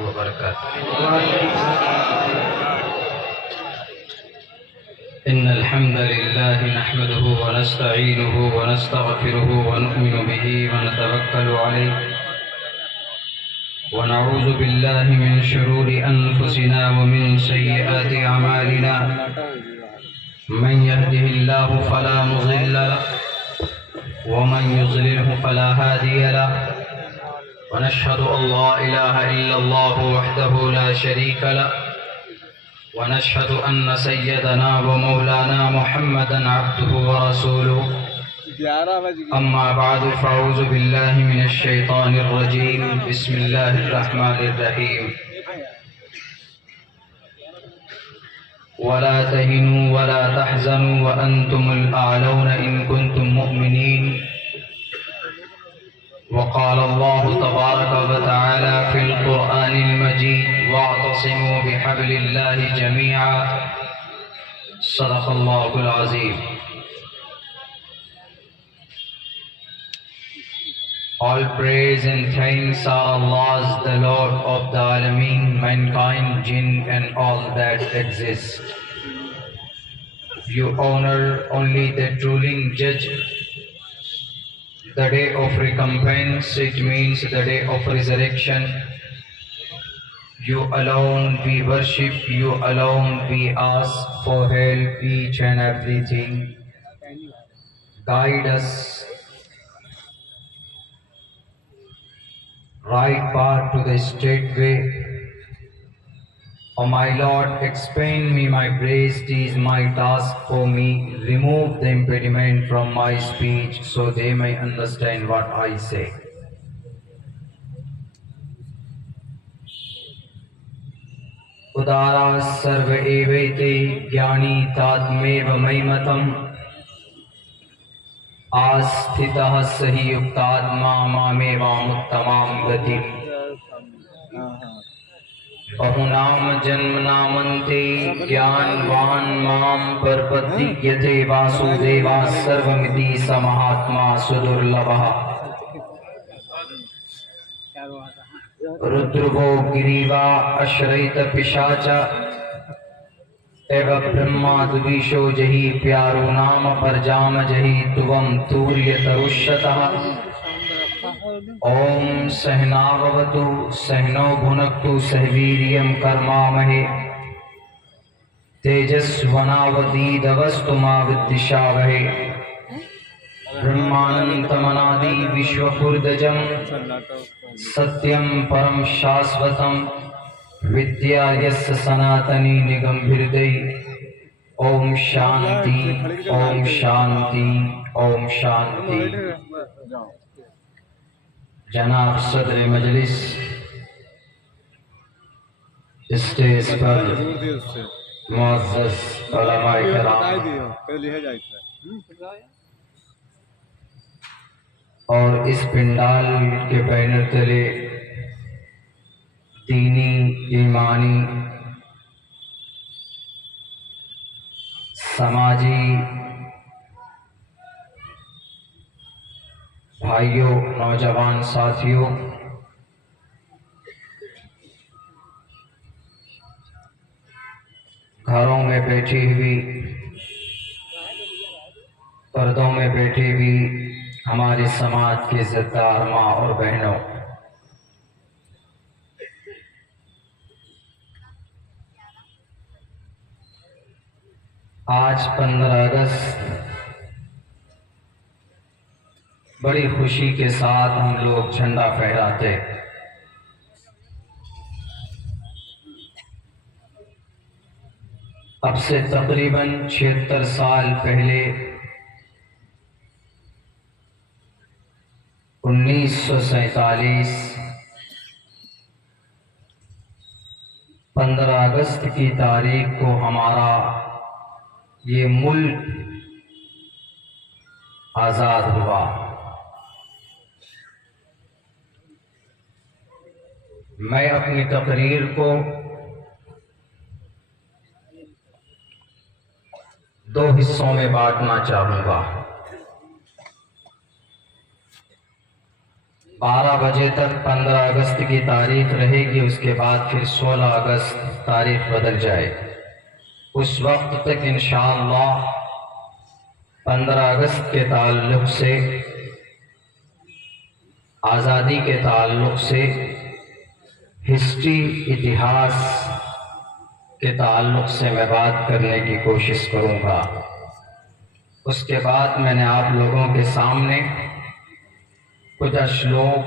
व बरकातुहू। इन्नल हम्दलिल्लाहि नहमदुहु व नस्तईनुहु व नस्तगफिरुहु व नु'मिनु बिही व नतवक्कलु अलैहि व नऊज़ु बिल्लाहि मिन शुरूरि अनफुसिना व मिन सय्यिआति अमालिना। मन यहदिहिल्लाहु फला मुज़िल्ल लहु व मन युज़लिल्हु फला हादिय लहु। व नशहदु अल्ला इलाहा इल्लल्लाहु वहदहु ला शरीक लहु व नशहदु अन्न सय्यदना व मौलाना मुहम्मदन अब्दुहु व रसूलुहु। अम्मा बअदु फ़अऊज़ु बिल्लाहि मिनश शैतानिर रजीम। बिस्मिल्लाहिर रहमानिर रहीम। वला तहिनु वला तहज़नु व अंतुमुल आलौना इन कुंतुम मुमिनीन। वक़ाल अल्लाहु तबारक व तआला फ़िल क़ुरआनिल मजीद वअतसिमू बिहब्लिल्लाहि जमीआ। सदक़ल्लाहुल अज़ीम। All praise and thanks are Allah's, the Lord of the Alameen, mankind, jinn and all that exist. You honor only the ruling judge. The day of recompense, it means the day of resurrection. You alone we worship, you alone we ask for help, each and everything. Guide us right path to the straight way. O my Lord, expand me my praise, it is my task for me. Remove the impediment from my speech so they may understand what I say. उदारा सर्व एवैते ज्ञानी तात्मेव मयिमतम्। आस्थितः सहि युक्तात्मा मामेवामुत्तमां गतिम्। बहुनाम जन्म नामन्ते ज्ञानवान मां प्रपद्यते वासुदेवा सर्वमिति स महात्मा सुदुर्लभः। रुद्रवो गिरीवा अश्रैत पिशाच एव ब्रह्मा दुविशो जहि प्यारो नाम परजाम जहि तुवम तूर्य तरुष्यतः। ओम सहनावतु सहनो भुनक्तु सहवीर्यं कर्मामहे तेजस्वनावधीतमस्तु मा विद्विषावहे। ब्रह्मानंतमनादि विश्वपुर्धजं सत्यं परम शाश्वतं विद्या यस्य सनातनी निगमभिर्दयि। ओम शांति ओम शांति ओम शांति। जनाब सदर मजलिस, स्टेज पर मुअज़्ज़ज़ उलमाए किराम और इस पिंडाल के बैनर तले दीनी ईमानी समाजी भाइयों, नौजवान साथियों, घरों में बैठी हुई, पर्दों में बैठी हुई हमारे समाज के इज्जतदार माँ और बहनों, आज 15 अगस्त बड़ी खुशी के साथ हम लोग झंडा फहराते। अब से तकरीबन 76 साल पहले 1947 15 अगस्त की तारीख को हमारा ये मुल्क आज़ाद हुआ। मैं अपनी तकरीर को 2 हिस्सों में बांटना चाहूँगा। 12 बजे तक 15 अगस्त की तारीख रहेगी, उसके बाद फिर 16 अगस्त तारीख बदल जाए। उस वक्त तक इंशाअल्लाह 15 अगस्त के ताल्लुक़ से, आज़ादी के ताल्लुक़ से, हिस्ट्री इतिहास के ताल्लुक़ से मैं बात करने की कोशिश करूँगा। उसके बाद मैंने आप लोगों के सामने कुछ श्लोक,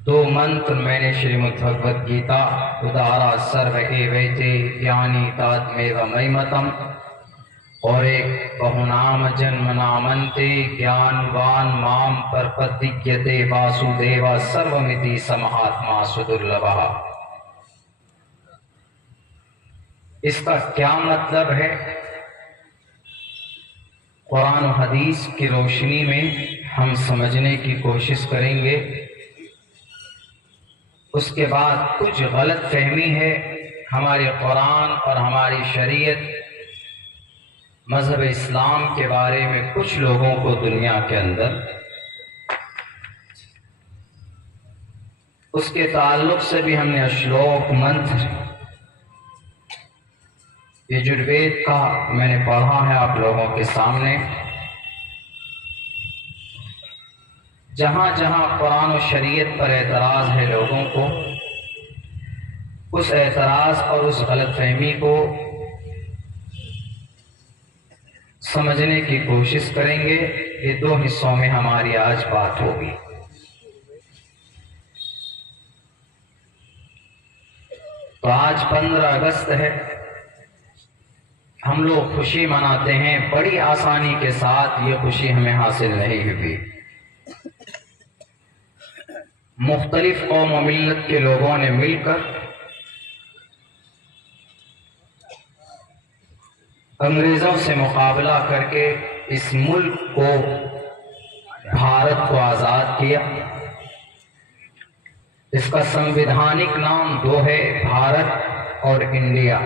2 मंत्र मैंने श्रीमद् भगवद गीता उदारा सर्व एवैते ज्ञानी तात्मेव मयिमतम और एक बहुनाम जन्म नामन्ते ज्ञानवान माम प्रपद्यते वासुदेव सर्वमिति समहात्मा सुदुर्लभः। इसका क्या मतलब है? कुरान और हदीस की रोशनी में हम समझने की कोशिश करेंगे। उसके बाद कुछ गलत फहमी है हमारे कुरान और हमारी शरीयत, मज़हब इस्लाम के बारे में कुछ लोगों को दुनिया के अंदर, उसके ताल्लुक़ से भी हमने श्लोक मंत्र यजुर्वेद का मैंने पढ़ा है आप लोगों के सामने। जहाँ जहाँ कुरान और शरीयत पर एतराज़ है लोगों को, उस एतराज़ और उस गलतफहमी को समझने की कोशिश करेंगे। ये 2 हिस्सों में हमारी आज बात होगी। तो आज 15 अगस्त है, हम लोग खुशी मनाते हैं। बड़ी आसानी के साथ ये खुशी हमें हासिल नहीं हुई। मुख्तलिफ कौम और मिल्लत के लोगों ने मिलकर अंग्रेजों से मुकाबला करके इस मुल्क को, भारत को आज़ाद किया। इसका संवैधानिक नाम 2 है, भारत और इंडिया।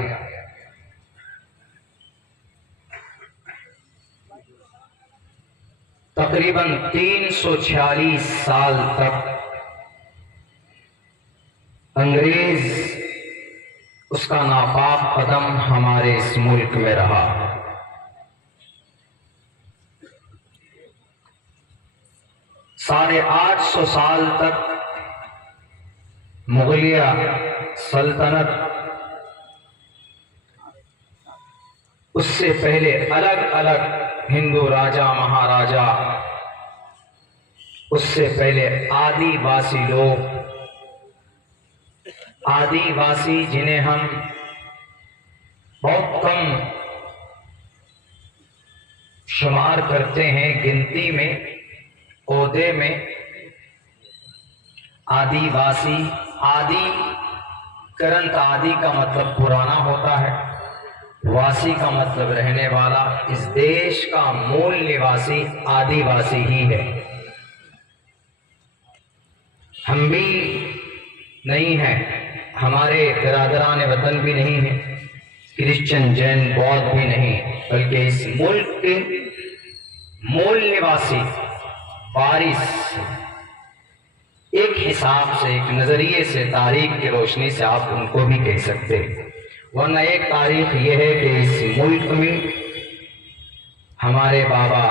तकरीबन 346 साल तक अंग्रेज उसका नापाक कदम हमारे इस मुल्क में रहा। साढ़े 800 साल तक मुगलिया सल्तनत, उससे पहले अलग अलग हिंदू राजा महाराजा, उससे पहले आदिवासी लोग, आदिवासी जिन्हें हम बहुत कम शुमार करते हैं गिनती में, ओहदे में, आदिवासी, आदि करंत, आदि का मतलब पुराना होता है, वासी का मतलब रहने वाला। इस देश का मूल निवासी आदिवासी ही है। हम भी नहीं हैं, हमारे बिरादरान वतन भी नहीं है, क्रिश्चियन, जैन, बौद्ध भी नहीं, बल्कि इस मुल्क के मूल निवासी, वारिस, एक हिसाब से, एक नजरिए से, तारीख की रोशनी से आप उनको भी कह सकते हैं। वरना एक तारीख यह है कि इस मुल्क में हमारे बाबा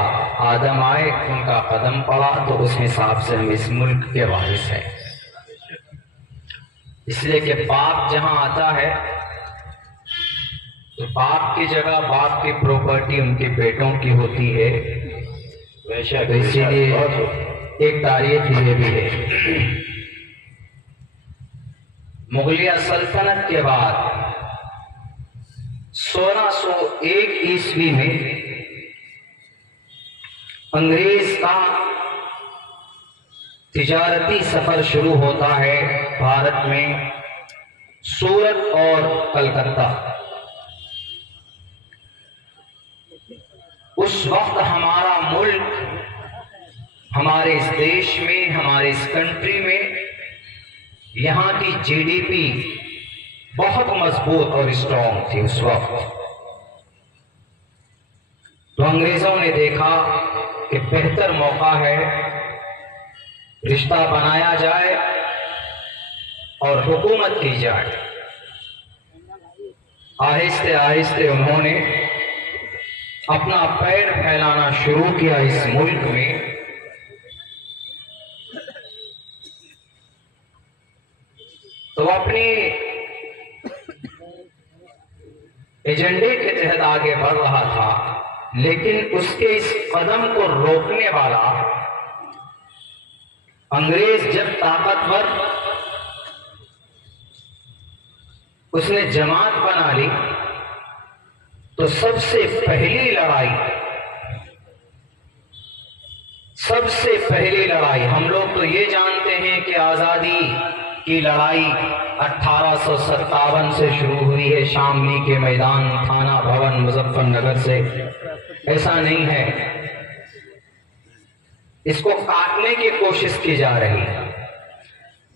आदम आए, उनका कदम पड़ा, तो उस हिसाब से हम इस मुल्क के वारिस हैं। इसलिए कि बाप जहां आता है तो बाप की जगह बाप की प्रॉपर्टी उनके बेटों की होती है। तो इसीलिए एक तारीख ये भी है। मुगलिया सल्तनत के बाद 1601 ईस्वी में अंग्रेज का तिजारती सफर शुरू होता है भारत में, सूरत और कलकत्ता। उस वक्त हमारा मुल्क, हमारे इस देश में, हमारे इस कंट्री में, यहाँ की जीडीपी बहुत मजबूत और स्ट्रॉन्ग थी उस वक्त। तो अंग्रेजों ने देखा कि बेहतर मौका है रिश्ता बनाया जाए और हुकूमत की जाए। आहिस्ते आहिस्ते उन्होंने अपना पैर फैलाना शुरू किया इस मुल्क में। तो अपने एजेंडे के तहत आगे बढ़ रहा था, लेकिन उसके इस कदम को रोकने वाला अंग्रेज जब ताकतवर उसने जमात बना ली, तो सबसे पहली लड़ाई हम लोग तो ये जानते हैं कि आज़ादी की लड़ाई 1857 से शुरू हुई है, शामली के मैदान, थाना भवन, मुजफ्फरनगर से। ऐसा नहीं है, इसको काटने की कोशिश की जा रही है।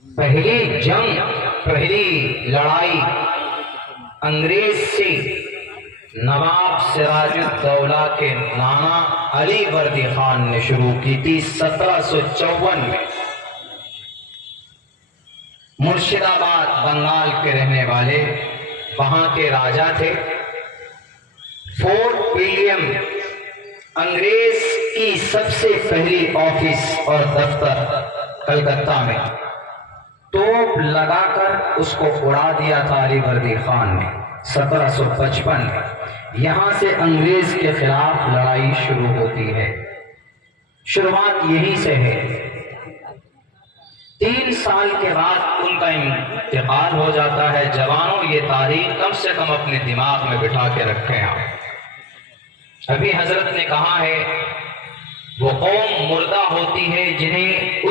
पहली जंग, पहली लड़ाई अंग्रेज से नवाब सिराजुद्दौला के नाना अली वर्दी खान ने शुरू की थी 1754 में। मुर्शिदाबाद बंगाल के रहने वाले वहां के राजा थे। फोर्ट विलियम अंग्रेज की सबसे पहली ऑफिस और दफ्तर कलकत्ता में तोप लगाकर उसको उड़ा दिया था अली वर्दी खान ने 1755 में। यहां से अंग्रेज के खिलाफ लड़ाई शुरू होती है। शुरुआत यहीं से है। 3 साल के बाद उनका इंतकाल हो जाता है। जवानों, ये तारीख कम से कम अपने दिमाग में बिठा के रखें आप। अभी हजरत ने कहा है वो कौम मुर्दा होती है जिन्हें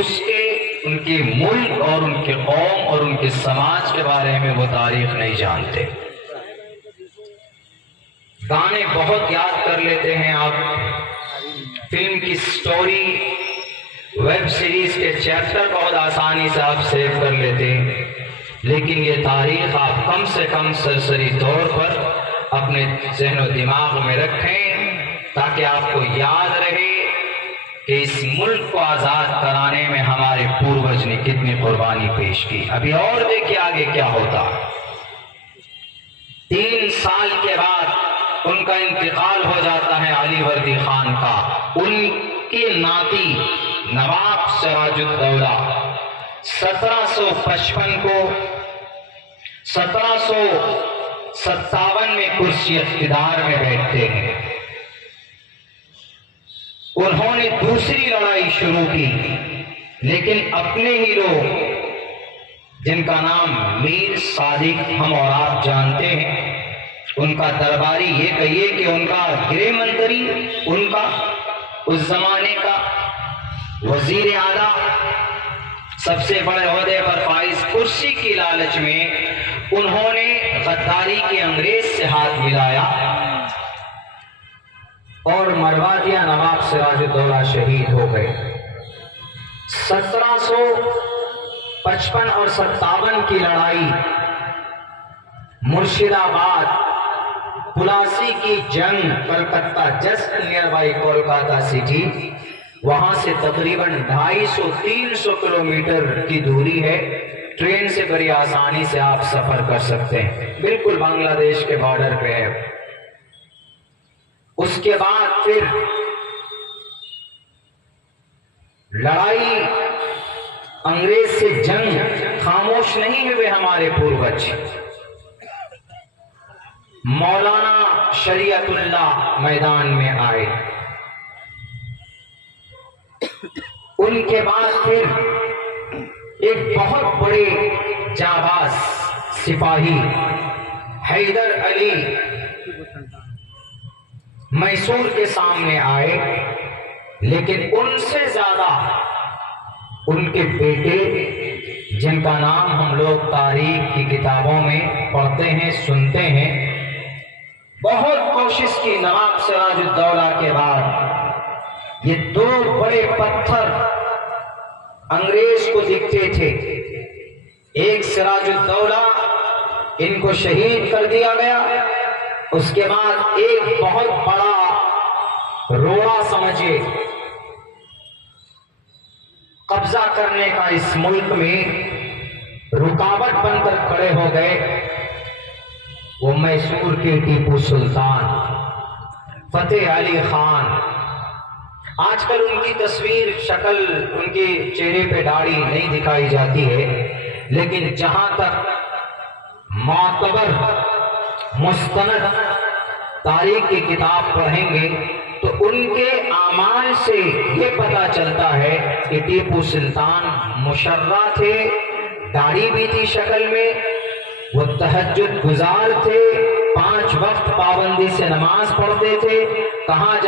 उनके मुल्क और उनके कौम और उनके समाज के बारे में वो तारीख नहीं जानते। गाने बहुत याद कर लेते हैं आप, फिल्म की स्टोरी, वेब सीरीज के चैप्टर बहुत आसानी से आप सेव कर लेते हैं, लेकिन ये तारीख आप कम से कम सरसरी तौर पर अपने ज़हन और दिमाग में रखें, ताकि आपको याद रहे कि इस मुल्क को आज़ाद कराने में हमारे पूर्वज ने कितनी कुर्बानी पेश की। अभी और देखिए आगे क्या होता। 3 साल के बाद उनका इंतकाल हो जाता है अली वर्दी खान का। उनके नाती नवाब सिराजुद्दौला 1755 को 1757 में कुर्सी इख्तिदार में बैठते हैं। उन्होंने दूसरी लड़ाई शुरू की, लेकिन अपने ही लोग, जिनका नाम मीर सादिक हम और आप जानते हैं, उनका दरबारी, ये कहिए कि उनका गृह मंत्री, उनका उस जमाने का वजीर आला, सबसे बड़े ओहदे पर फाइज, कुर्सी की लालच में उन्होंने गद्दारी के अंग्रेज से हाथ मिलाया और मरवा दिया। नवाब सिराजुद्दौला शहीद हो गए। 1755 और 57 की लड़ाई, मुर्शिदाबाद, पुलासी की जंग, Calcutta just near by Kolkata city, वहां से तकरीबन 250-300 किलोमीटर की दूरी है। ट्रेन से बड़ी आसानी से आप सफर कर सकते हैं, बिल्कुल बांग्लादेश के बॉर्डर पे है। उसके बाद फिर लड़ाई, अंग्रेज से जंग, खामोश नहीं हुए हमारे पूर्वज। मौलाना शरीयतुल्लाह मैदान में आए। उनके बाद फिर एक बहुत बड़े जाबाज सिपाही हैदर अली मैसूर के सामने आए, लेकिन उनसे ज्यादा उनके बेटे, जिनका नाम हम लोग तारीख की किताबों में पढ़ते हैं, सुनते हैं, बहुत कोशिश की। नवाब सिराजुद्दौला के बाद ये 2 बड़े पत्थर अंग्रेज को दिखते थे। एक सिराजुद्दौला, इनको शहीद कर दिया गया। उसके बाद एक बहुत बड़ा रोड़ा समझिए, कब्जा करने का इस मुल्क में रुकावट बनकर खड़े हो गए, वो मैसूर के टीपू सुल्तान फतेह अली खान। आजकल उनकी तस्वीर, शक्ल, उनके चेहरे पे दाढ़ी नहीं दिखाई जाती है, लेकिन जहां तक मातबर मुस्तनद तारीख की किताब पढ़ेंगे तो उनके आमाल से ये पता चलता है कि टीपू सुल्तान मुशर्रा थे, दाढ़ी भी थी शक्ल में, वो तहज्जुद गुजार थे, 5 वक्त पाबंदी से नमाज पढ़ते थे। कहाँ